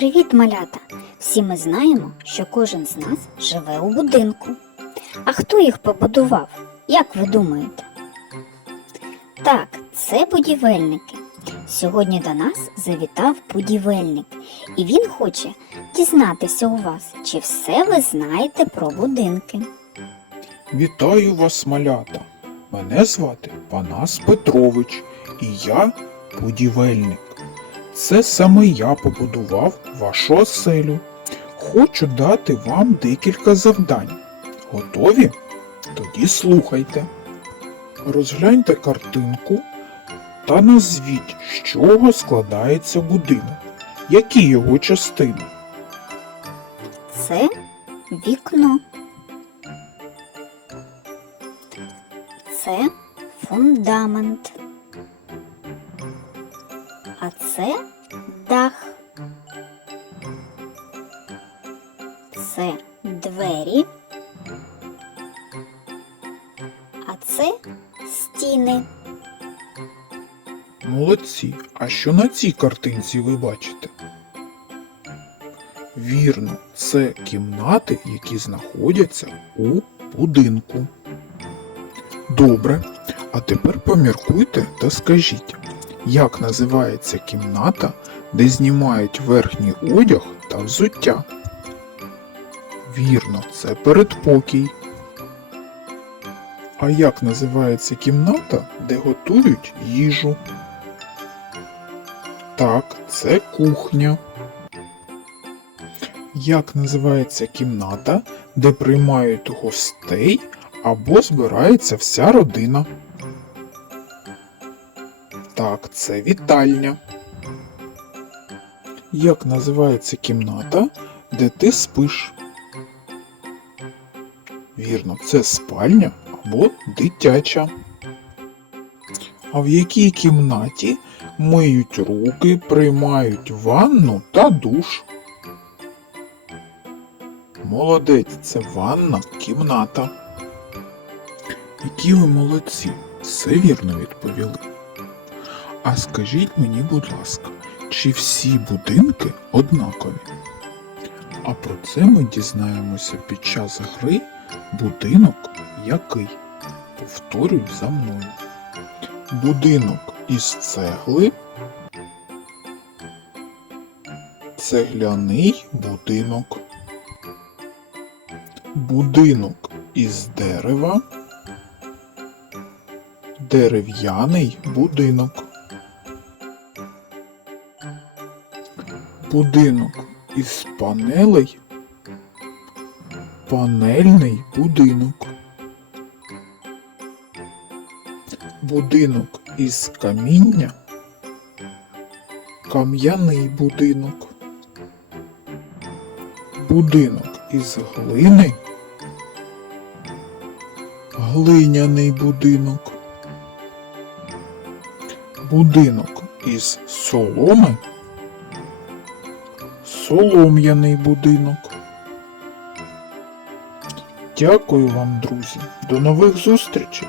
Привіт, малята! Всі ми знаємо, що кожен з нас живе у будинку. А хто їх побудував? Як ви думаєте? Так, це будівельники. Сьогодні до нас завітав будівельник, і він хоче дізнатися у вас, чи все ви знаєте про будинки. Вітаю вас, малята! Мене звати Панас Петрович, і я будівельник. Це саме я побудував вашу оселю. Хочу дати вам декілька завдань. Готові? Тоді слухайте. Розгляньте картинку та назвіть, з чого складається будинок. Які його частини? Це вікно. Це фундамент. Це дах. Це двері. А це стіни. Молодці. А що на цій картинці ви бачите? Вірно, це кімнати, які знаходяться у будинку. Добре. А тепер поміркуйте та скажіть, як називається кімната, де знімають верхній одяг та взуття? Вірно, це передпокій. А як називається кімната, де готують їжу? Так, це кухня. Як називається кімната, де приймають гостей або збирається вся родина? Так, це вітальня. Як називається кімната, де ти спиш? Вірно, це спальня або дитяча. А в якій кімнаті миють руки, приймають ванну та душ? Молодець, це ванна кімната. Які ви молодці, все вірно відповіли. А скажіть мені, будь ласка, чи всі будинки однакові? А про це ми дізнаємося під час гри Будинок який? Повторюй за мною. Будинок із цегли. Цегляний будинок. Будинок із дерева. Дерев'яний будинок. Будинок із панелей. Панельний будинок. Будинок із каміння. Кам'яний будинок. Будинок із глини. Глиняний будинок. Будинок із соломи. Солом'яний будинок. Дякую вам, друзі. До нових зустрічей!